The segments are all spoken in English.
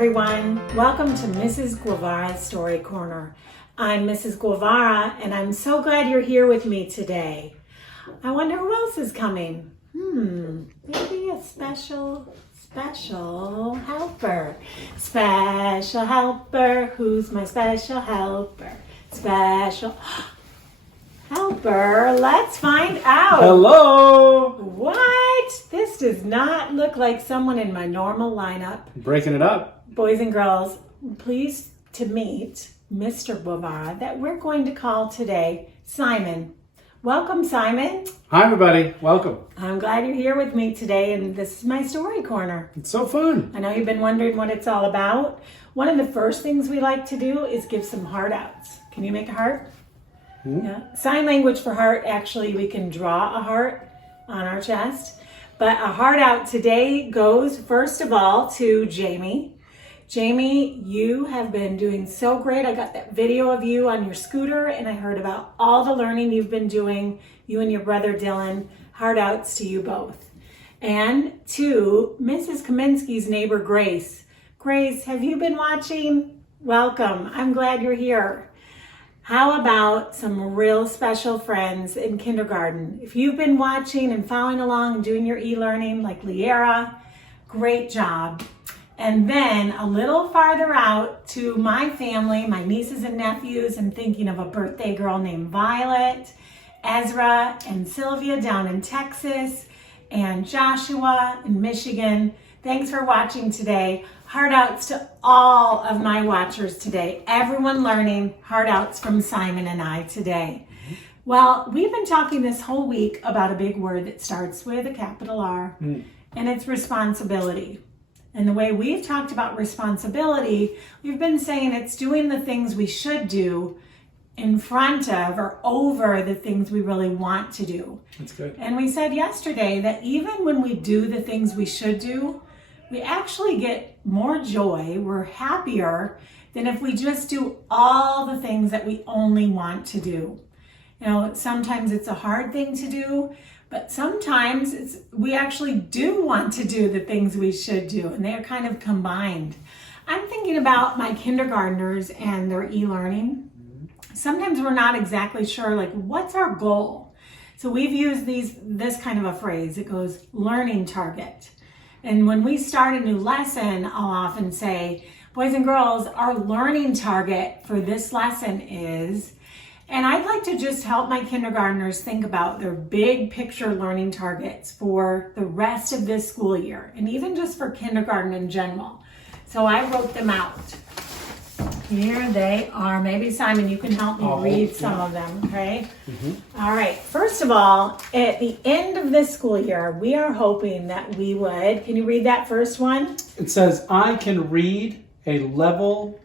everyone. Welcome to Mrs. Guevara's Story Corner. I'm Mrs. Guevara, and I'm so glad you're here with me today. I wonder who else is coming. Maybe a special helper. Special helper, who's my special helper? Special helper, let's find out. Hello! What? This does not look like someone in my normal lineup. Breaking it up. Boys and girls, pleased to meet Mr. Guevara that we're going to call today Simon. Welcome, Simon. Hi, everybody. Welcome. I'm glad you're here with me today, and this is my story corner. It's so fun. I know you've been wondering what it's all about. One of the first things we like to do is give some heart outs. Can you make a heart? Yeah. Sign language for heart, actually, we can draw a heart on our chest. But a heart out today goes, first of all, to Jamie. Jamie, you have been doing so great. I got that video of you on your scooter, and I heard about all the learning you've been doing, you and your brother Dylan. Heart outs to you both. And to Mrs. Kaminsky's neighbor, Grace. Grace, have you been watching? Welcome. I'm glad you're here. How about some real special friends in kindergarten? If you've been watching and following along and doing your e-learning like Liera, great job. And then a little farther out to my family, my nieces and nephews, I'm thinking of a birthday girl named Violet, Ezra and Sylvia down in Texas, and Joshua in Michigan. Thanks for watching today. Heart outs to all of my watchers today. Everyone learning heart outs from Simon and I today. Well, we've been talking this whole week about a big word that starts with a capital R, and it's responsibility. And the way we've talked about responsibility, we've been saying it's doing the things we should do in front of or over the things we really want to do. That's good. And we said yesterday that even when we do the things we should do, we actually get more joy, we're happier than if we just do all the things that we only want to do. You know, sometimes it's a hard thing to do, but sometimes we actually do want to do the things we should do, and they're kind of combined. I'm thinking about my kindergartners and their e-learning. Sometimes we're not exactly sure, like, what's our goal? So we've used this kind of a phrase. It goes, learning target. And when we start a new lesson, I'll often say, boys and girls, our learning target for this lesson is, and I'd like to just help my kindergartners think about their big picture learning targets for the rest of this school year, and even just for kindergarten in general. So I wrote them out. Here they are. Maybe Simon, you can help me read some of them, okay? All right. First of all, at the end of this school year, we are hoping that we would, can you read that first one? It says, I can read a level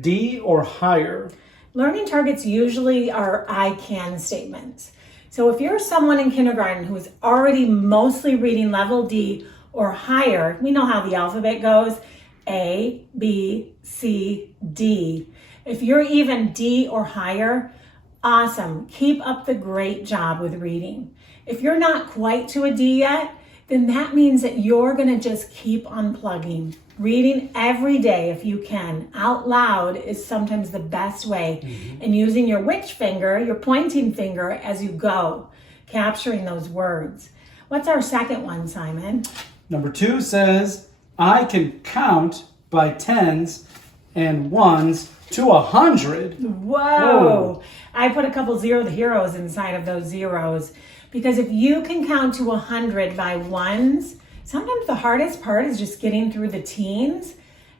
D or higher. Learning targets usually are I can statements. So if you're someone in kindergarten who is already mostly reading level D or higher, we know how the alphabet goes. A, B, C, D. If you're even D or higher, awesome. Keep up the great job with reading. If you're not quite to a D yet, then that means that you're going to just keep unplugging. Reading every day if you can. Out loud is sometimes the best way. And using your which finger, your pointing finger as you go, capturing those words. What's our second one, Simon? Number 2 says, I can count by tens and ones to 100. Whoa! I put a couple zeros inside of those zeros because if you can count to 100 by ones, sometimes the hardest part is just getting through the teens,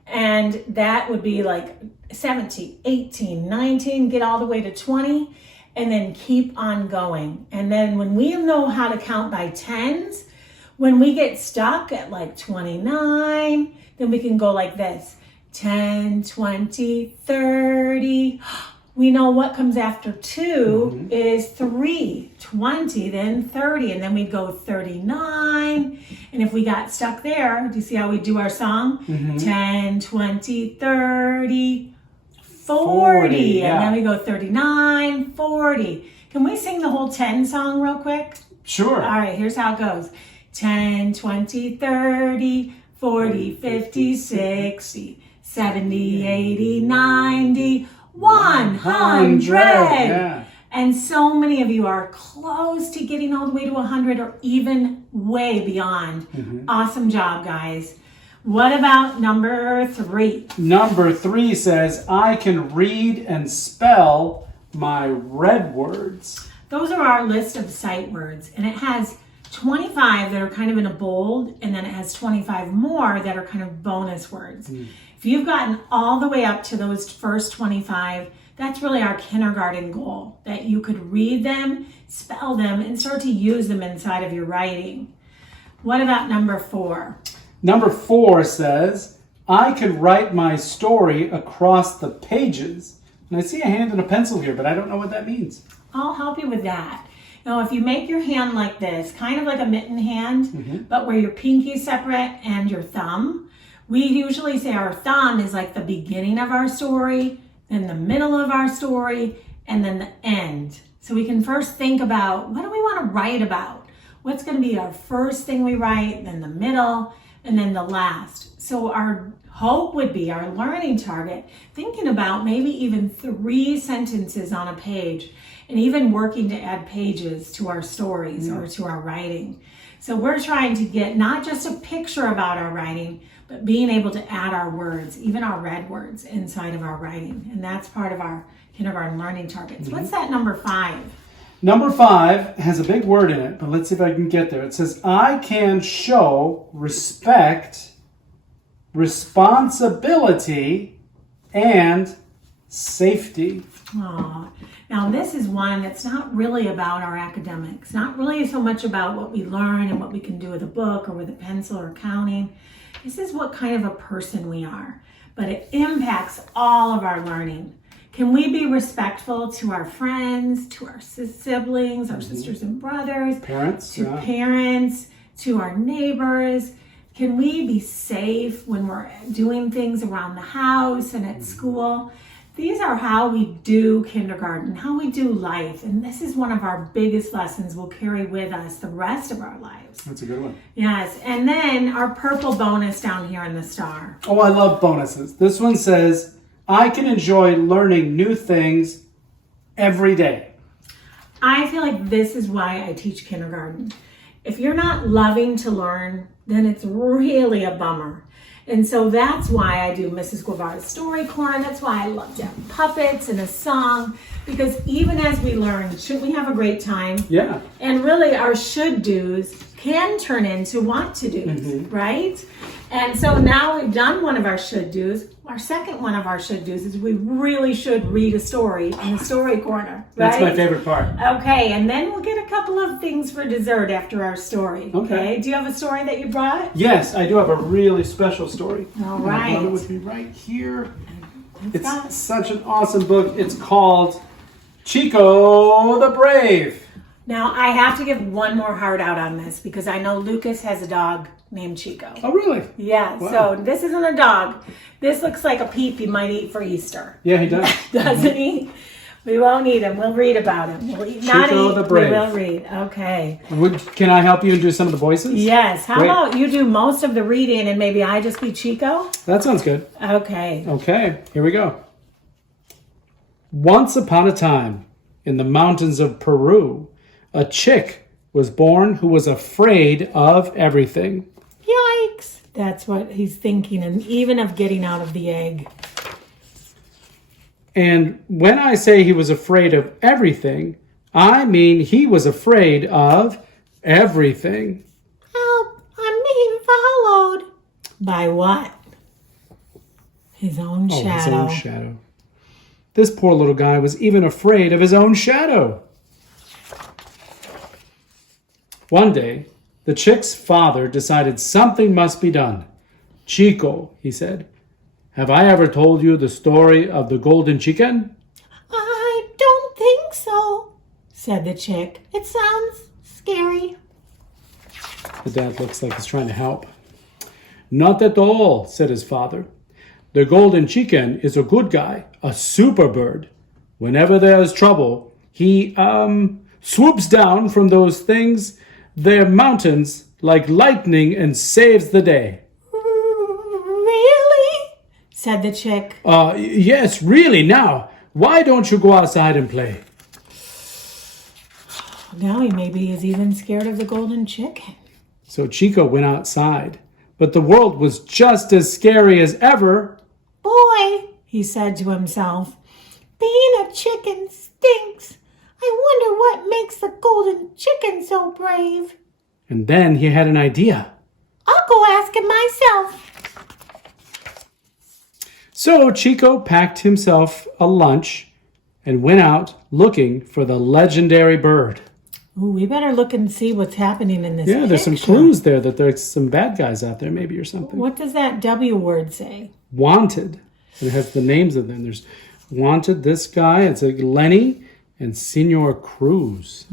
and that would be like 17, 18, 19, get all the way to 20, and then keep on going. And then when we know how to count by tens, when we get stuck at like 29, then we can go like this, 10, 20, 30. We know what comes after 2 is 3, 20, then 30, and then we go 39. And if we got stuck there, do you see how we do our song? 10, 20, 30, 40. Yeah. And then we go 39, 40. Can we sing the whole 10 song real quick? Sure. All right, here's how it goes. 10, 20, 30, 40, 50, 60, 70, 80, 90, 100. Yeah. And so many of you are close to getting all the way to 100 or even way beyond. Awesome job, guys. What about number 3? Number 3 says, I can read and spell my red words. Those are our list of sight words, and it has 25 that are kind of in a bold, and then it has 25 more that are kind of bonus words. If you've gotten all the way up to those first 25, that's really our kindergarten goal, that you could read them, spell them, and start to use them inside of your writing. What about number 4? Number 4 says, I can write my story across the pages. And I see a hand and a pencil here, but I don't know what that means. I'll help you with that. Now, if you make your hand like this, kind of like a mitten hand, but where your pinky's separate and your thumb, we usually say our thumb is like the beginning of our story, then the middle of our story, and then the end. So we can first think about, what do we want to write about? What's going to be our first thing we write, then the middle, and then the last. So our hope would be, our learning target, thinking about maybe even 3 sentences on a page, and even working to add pages to our stories or to our writing. So we're trying to get not just a picture about our writing, but being able to add our words, even our red words, inside of our writing. And that's part of our kindergarten learning targets. What's that number 5? Number 5 has a big word in it, but let's see if I can get there. It says, I can show respect, responsibility, and safety. Aww. Now this is one that's not really about our academics, not really so much about what we learn and what we can do with a book or with a pencil or counting. This is what kind of a person we are, but it impacts all of our learning. Can we be respectful to our friends, to our siblings, our sisters and brothers, Parents, to parents, to our neighbors? Can we be safe when we're doing things around the house and at school? These are how we do kindergarten, how we do life. And this is one of our biggest lessons we'll carry with us the rest of our lives. That's a good one. Yes. And then our purple bonus down here in the star. Oh, I love bonuses. This one says, I can enjoy learning new things every day. I feel like this is why I teach kindergarten. If you're not loving to learn, then it's really a bummer. And so that's why I do Mrs. Guevara's Story Corner. That's why I love to have puppets and a song. Because even as we learn, shouldn't we have a great time? Yeah. And really our should do's can turn into want to do's, right? And so now we've done one of our should do's. Our second one of our should do's is we really should read a story in the story corner, right? That's my favorite part. Okay, and then we'll get a couple of things for dessert after our story. Okay. Do you have a story that you brought? Yes, I do have a really special story. All I right. brought it with me right here. Let's go. It's such an awesome book. It's called Chico the Brave. Now, I have to give one more heart out on this because I know Lucas has a dog named Chico. Oh, really? Yeah, Wow. So this isn't a dog. This looks like a peep you might eat for Easter. Yeah, he does. Doesn't he? We won't eat him. We'll read about him. We'll eat, not Chico eat, the Brave. we will read. Okay. Can I help you and do some of the voices? Yes. How Great. about you do most of the reading and maybe I just be Chico? That sounds good. Okay. Okay, here we go. Once upon a time, in the mountains of Peru, a chick was born who was afraid of everything. Yikes. That's what he's thinking, and even of getting out of the egg. And when I say he was afraid of everything, I mean he was afraid of everything. Help, I'm being followed. By what? His own shadow. His own shadow. This poor little guy was even afraid of his own shadow. One day, the chick's father decided something must be done. Chico, he said, have I ever told you the story of the golden chicken? I don't think so, said the chick. It sounds scary. The dad looks like he's trying to help. Not at all, said his father. The golden chicken is a good guy, a super bird. Whenever there's trouble, he, swoops down from those things, their mountains, like lightning and saves the day. said the chick. Yes, really. Now, why don't you go outside and play? Now he maybe is even scared of the golden chicken. So Chico went outside, but the world was just as scary as ever. Boy, he said to himself, being a chicken stinks. I wonder what makes the golden chicken so brave. And then he had an idea. I'll go ask him myself. So Chico packed himself a lunch and went out looking for the legendary bird. Ooh, we better look and see what's happening in this Yeah, there's some picture. clues there that there's some bad guys out there maybe or something. What does that W word say? Wanted. And it has the names of them. There's Wanted, this guy. It's like Lenny and Senor Cruz.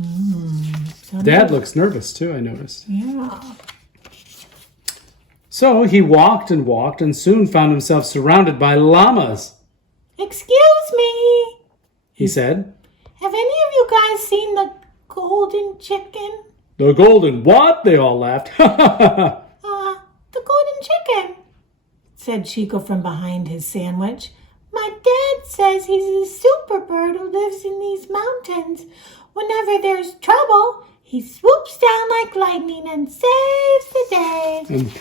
Dad looks nervous too, I noticed. Yeah. So he walked and soon found himself surrounded by llamas. Excuse me. He said. Have any of you guys seen the golden chicken? The golden what? They all laughed. The golden chicken, said Chico from behind his sandwich. My dad says he's a super bird who lives in these mountains. Whenever there's trouble, he swoops down like lightning and saves the day. And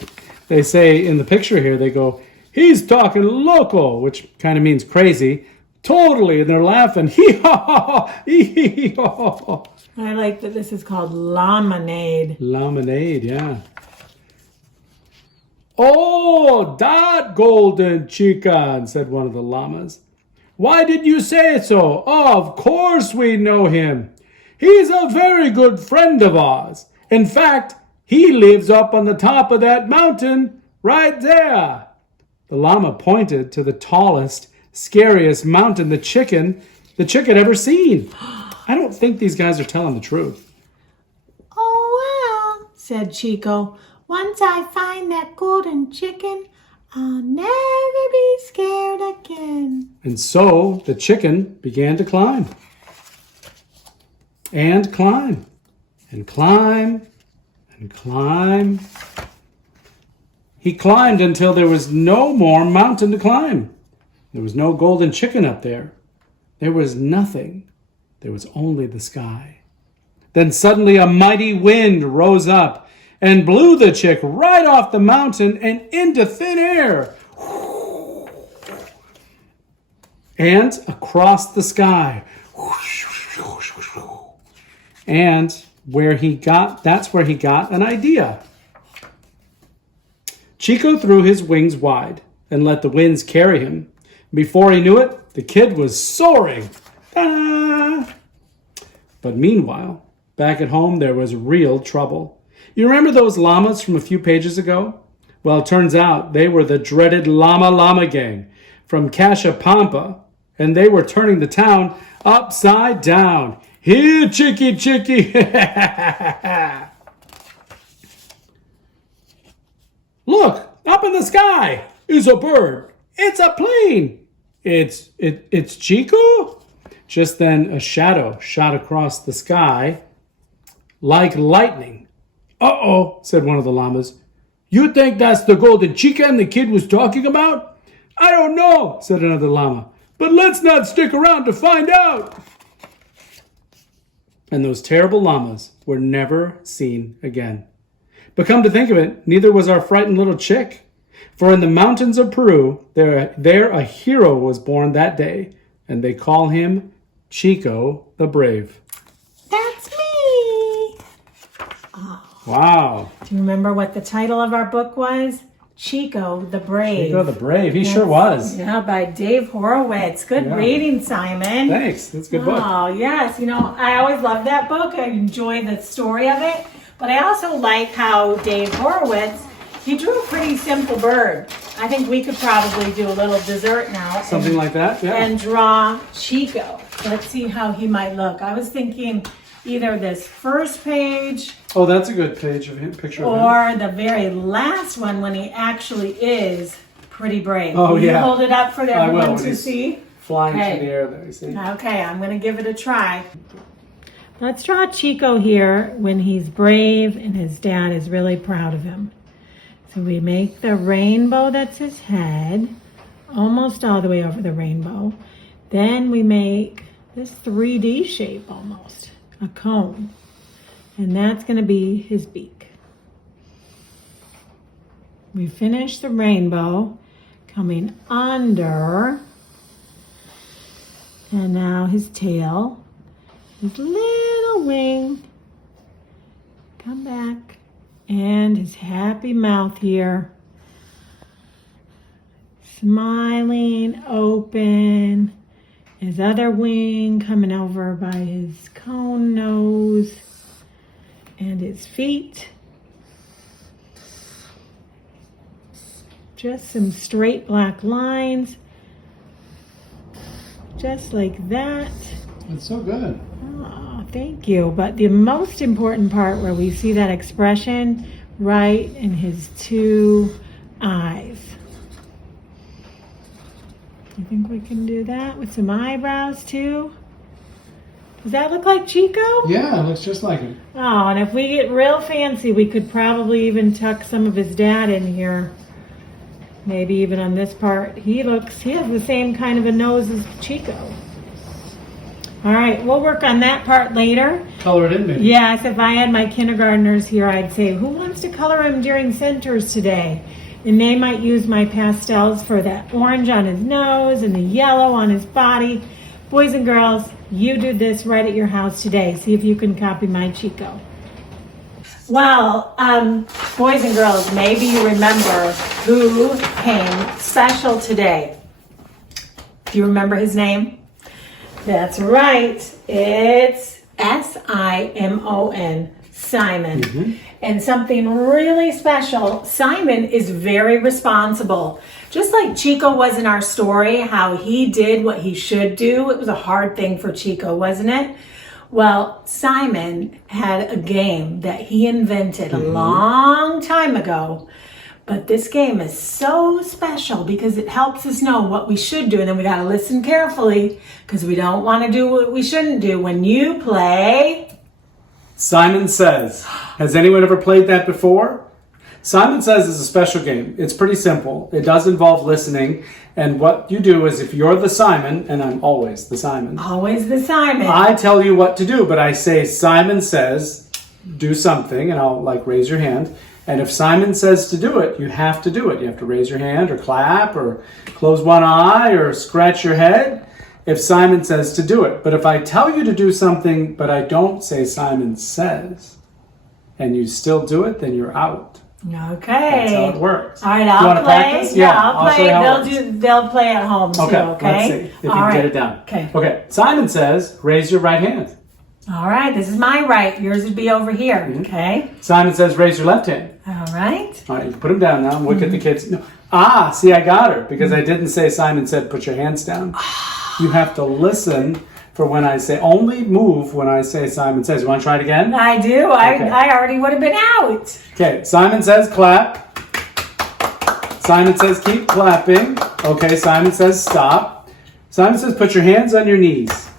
they say in the picture here, they go, he's talking loco, which kind of means crazy. Totally. And they're laughing. Hee-haw, hee-haw. I like that this is called lemonade. Lemonade, yeah. Oh, that golden chicken, said one of the llamas. Why did you say so? Oh, of course we know him. He's a very good friend of ours. In fact, he lives up on the top of that mountain right there. The llama pointed to the tallest, scariest mountain the chick had ever seen. I don't think these guys are telling the truth. Oh, well, said Chico. Once I find that golden chicken, I'll never be scared again. And so the chicken began to climb. And climb. And climb. And climb. He climbed until there was no more mountain to climb. There was no golden chicken up there. There was nothing. There was only the sky. Then suddenly a mighty wind rose up and blew the chick right off the mountain and into thin air. And across the sky. And that's where he got an idea. Chico threw his wings wide and let the winds carry him. Before he knew it, the kid was soaring. Ta-da! But meanwhile, back at home, there was real trouble. You remember those llamas from a few pages ago? Well, it turns out they were the dreaded Llama Gang from Cachapampa, and they were turning the town upside down. Here, chicky. Look, up in the sky is a bird. It's a plane. It's Chico? Just then a shadow shot across the sky like lightning. Uh-oh, said one of the llamas. You think that's the golden chicken the kid was talking about? I don't know, said another llama. But let's not stick around to find out. And those terrible llamas were never seen again. But come to think of it, neither was our frightened little chick. For in the mountains of Peru, there a hero was born that day, and they call him Chico the Brave. That's me. Wow. Do you remember what the title of our book was? Chico the Brave. Chico the Brave. He sure was. Yeah, by Dave Horowitz. Good reading, Simon. Thanks. That's a good book. Oh, yes. You know, I always love that book. I enjoy the story of it. But I also like how Dave Horowitz, he drew a pretty simple bird. I think we could probably do a little dessert now. Something like that, yeah. And draw Chico. Let's see how he might look. I was thinking either this first page Oh, that's a good page of him, picture of him. or the very last one when he actually is pretty brave. Oh, Will you yeah. hold it up for I everyone will. to He's see? Flying Okay. through the air there, you see. Okay, I'm going to give it a try. Let's draw Chico here when he's brave and his dad is really proud of him. So we make the rainbow that's his head. almost all the way over the rainbow. Then we make this 3D shape almost, a cone. And that's going to be his beak. We finish the rainbow coming under. And now his tail, his little wing. Come back. And his happy mouth here. Smiling, open. His other wing coming over by his cone nose. And his feet. Just some straight black lines. Just like that. It's so good. Oh, thank you. But the most important part where we see that expression right in his two eyes. You think we can do that with some eyebrows too? Does that look like Chico? Yeah, it looks just like him. Oh, and if we get real fancy, we could probably even tuck some of his dad in here. Maybe even on this part. He has the same kind of a nose as Chico. All right, we'll work on that part later. Color it in, maybe. Yes, if I had my kindergartners here, I'd say, who wants to color him during centers today? And they might use my pastels for that orange on his nose and the yellow on his body. Boys and girls, you do this right at your house today. See if you can copy my Chico. Well, boys and girls, maybe you remember who came special today. Do you remember his name? That's right. It's Simon, Simon. Mm-hmm. And something really special, Simon is very responsible. Just like Chico was in our story, how he did what he should do. It was a hard thing for Chico, wasn't it? Well, Simon had a game that he invented a long time ago. But this game is so special because it helps us know what we should do. And then we got to listen carefully because we don't want to do what we shouldn't do. When you play Simon Says. Has anyone ever played that before? Simon Says is a special game. It's pretty simple. It does involve listening. And what you do is if you're the Simon, and I'm always the Simon. Always the Simon. I tell you what to do, but I say Simon says do something, and I'll raise your hand. And if Simon says to do it, you have to do it. You have to raise your hand or clap or close one eye or scratch your head if Simon says to do it. But if I tell you to do something, but I don't say Simon says, and you still do it, then you're out. Okay. That's how it works. All right, I'll play. Practice? Yeah, I'll play. They'll play at home too, okay? Let's see if you can get it down. Okay. Simon says, raise your right hand. All right, this is my right. Yours would be over here, okay? Simon says, raise your left hand. All right. All right, you can put them down now and look at the kids. No. See, I got her because I didn't say Simon said, put your hands down. You have to listen for when I say, only move when I say Simon says. You want to try it again? I do. Okay. I already would have been out. Okay, Simon says clap. Simon says keep clapping. Okay, Simon says stop. Simon says put your hands on your knees.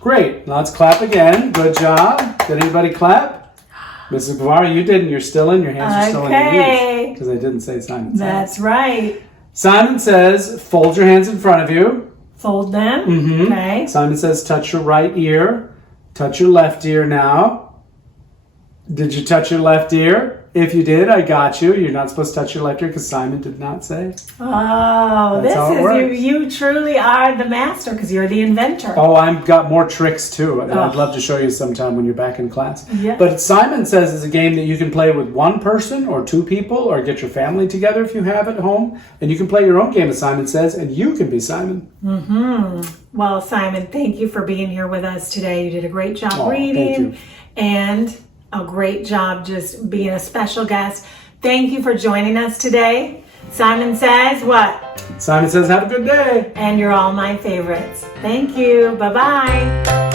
Great, now let's clap again. Good job. Did anybody clap? Mrs. Guevara, you didn't. You're still in. Your hands are still on your knees. Because I didn't say Simon says. That's right. Simon says fold your hands in front of you. Fold them. Mm-hmm. Okay. Simon says touch your right ear. Touch your left ear now. Did you touch your left ear? If you did, I got you. You're not supposed to touch your left ear because Simon did not say. Oh, you truly are the master because you're the inventor. Oh, I've got more tricks too. I'd love to show you sometime when you're back in class. Yeah. But Simon Says is a game that you can play with one person or two people or get your family together if you have at home. And you can play your own game of Simon Says and you can be Simon. Mm-hmm. Well, Simon, thank you for being here with us today. You did a great job reading and a great job just being a special guest. Thank you for joining us today. Simon Says what? Simon Says have a good day. And you're all my favorites. Thank you. Bye-bye.